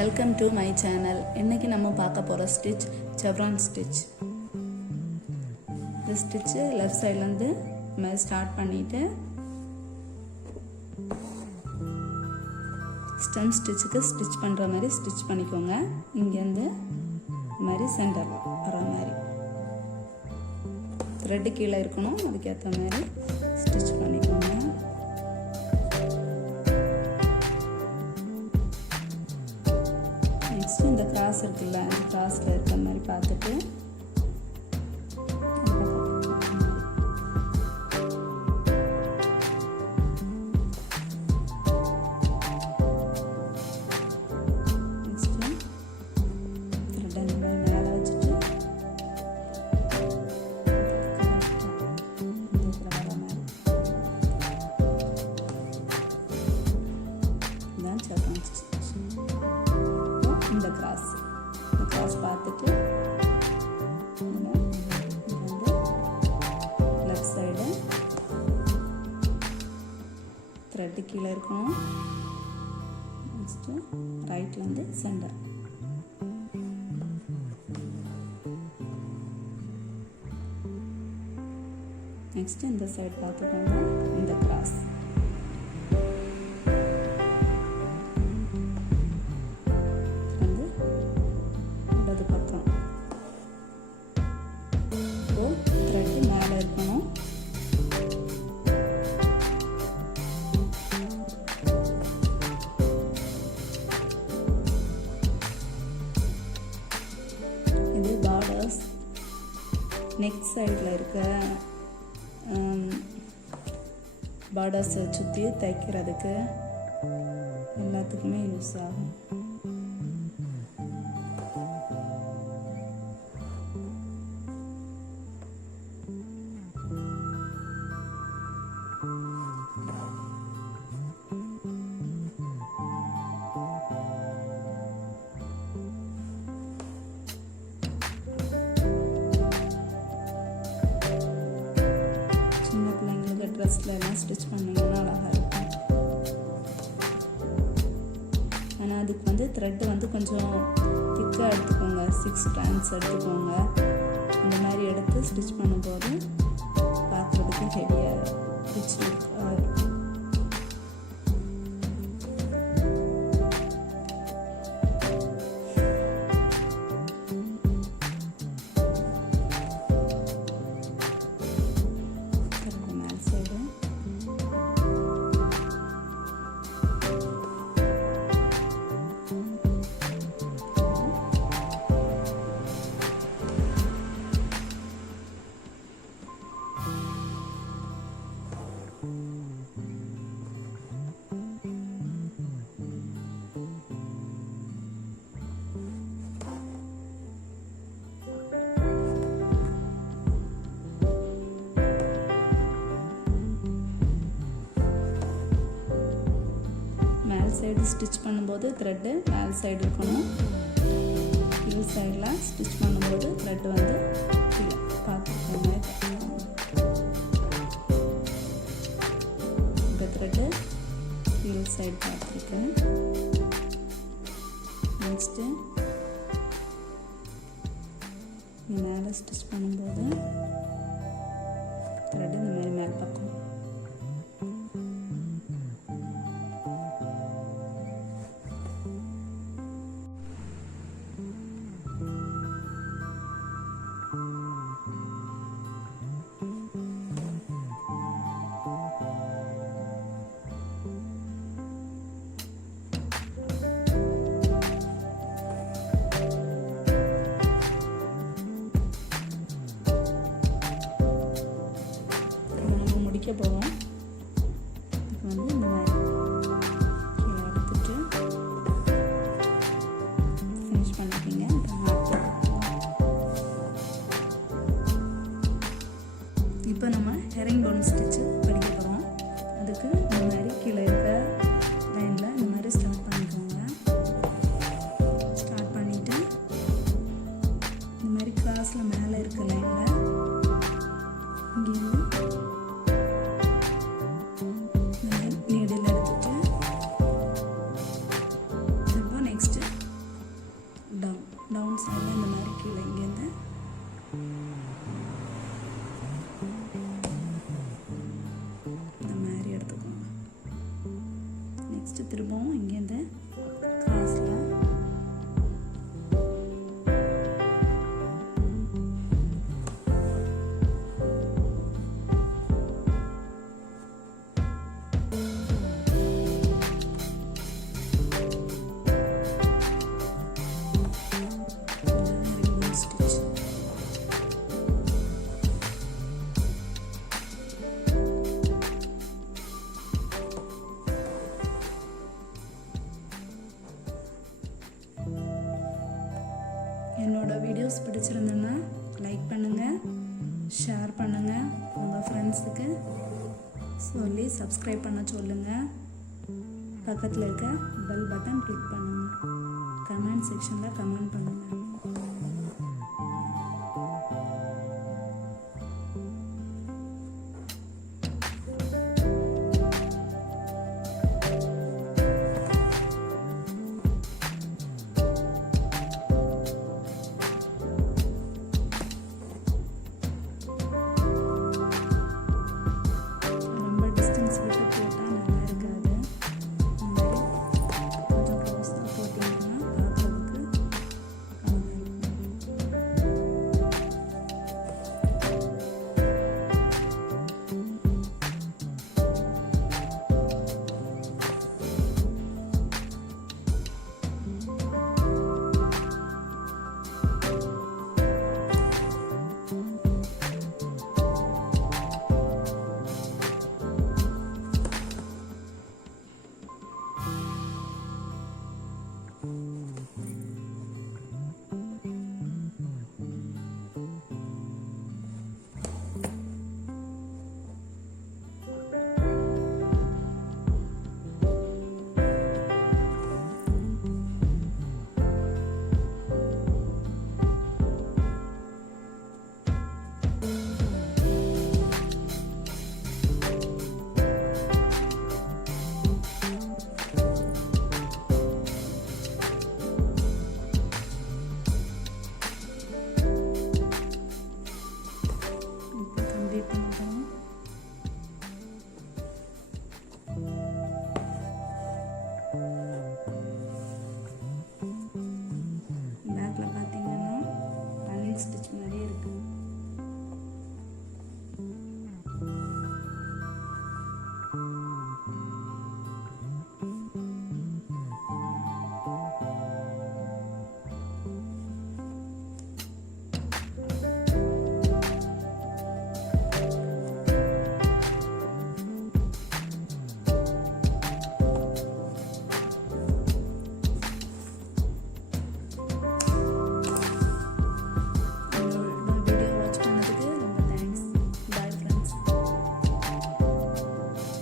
Welcome to my channel. இன்றைக்கி நம்ம பார்க்க போகிற ஸ்டிச் செவ்ரான் ஸ்டிச். இந்த ஸ்டிச்சு லெஃப்ட் சைட்லேருந்து இந்த மாதிரி ஸ்டார்ட் பண்ணிவிட்டு ஸ்டெம் ஸ்டிச்சுக்கு ஸ்டிச் பண்ணுற மாதிரி ஸ்டிச் பண்ணிக்கோங்க. இங்கேருந்து இந்த மாதிரி சென்டர் வர மாதிரி த்ரெட்டு கீழே இருக்கணும், அதுக்கேற்ற மாதிரி ஸ்டிச் பண்ணிக்கோங்க. நெக்ஸ்ட் இந்த கிராஸ் இருக்குல்ல, அந்த கிராஸில் இருக்கிற மாதிரி பார்த்துட்டு இந்த கிராஸ் பார்த்துட்டு லெஃப்ட் சைடு த்ரெட்டு கீழே இருக்கணும். நெக்ஸ்ட்டு ரைட்லேருந்து சென்டர். நெக்ஸ்ட்டு இந்த சைடு பார்த்துக்கோங்க, இந்த கிராஸ் நெக் சைடில் இருக்க பார்டர்ஸை சுற்றி தைக்கிறதுக்கு எல்லாத்துக்குமே யூஸ் ஆகும். ட்ரெஸ்லாம் ஸ்டிச் பண்ணிங்கன்னா அழகாக இருக்கும். ஆனால் அதுக்கு த்ரெட்டு கொஞ்சம் திக்காக எடுத்துக்கோங்க, 6 strands எடுத்துக்கோங்க. இந்த மாதிரி எடுத்து ஸ்டிச் பண்ணும்போது பார்க்குறதுக்கு ஹெவியாக ரிச் லுக்காக இருக்கும். மேல் சைடு ஸ்டிச் பண்ணும்போது த்ரெட்டு மேல் சைடு இருக்கணும். கீழ் சைடில் ஸ்டிச் பண்ணும்போது த்ரெட்டு கீழே பார்த்துக்கோங்க. இந்த த்ரெட்டு கீழ் சைடு பார்த்துருக்கேன். நெக்ஸ்ட்டு மேலே ஸ்டிச் பண்ணும்போது த்ரெட்டு இந்த மாதிரி மேல் பக்கம் போவோம். இப்போ இந்த மாதிரி கீழே எடுத்துட்டு ஃபினிஷ் பண்ணிப்பீங்க. இப்போ நம்ம ஹெரிங் போன் ஸ்டிச்சு படிக்க போகிறோம். அதுக்கு இந்த மாதிரி கீழே இருக்க லைனில் இந்த மாதிரி ஸ்டார்ட் பண்ணிக்கோங்க. ஸ்டார்ட் பண்ணிவிட்டு இந்த மாதிரி கிராஸில் மேலே இருக்க லைனில் இங்கேருந்து என்னோட வீடியோஸ் பிடிச்சிருந்ததுன்னா லைக் பண்ணுங்கள், ஷேர் பண்ணுங்கள், உங்கள் ஃப்ரெண்ட்ஸுக்கு சொல்லி சப்ஸ்கிரைப் பண்ண சொல்லுங்கள். பக்கத்தில் இருக்க பெல் பட்டன் கிளிக் பண்ணுங்கள். கமெண்ட் செக்ஷனில் கமெண்ட் பண்ணுங்கள்.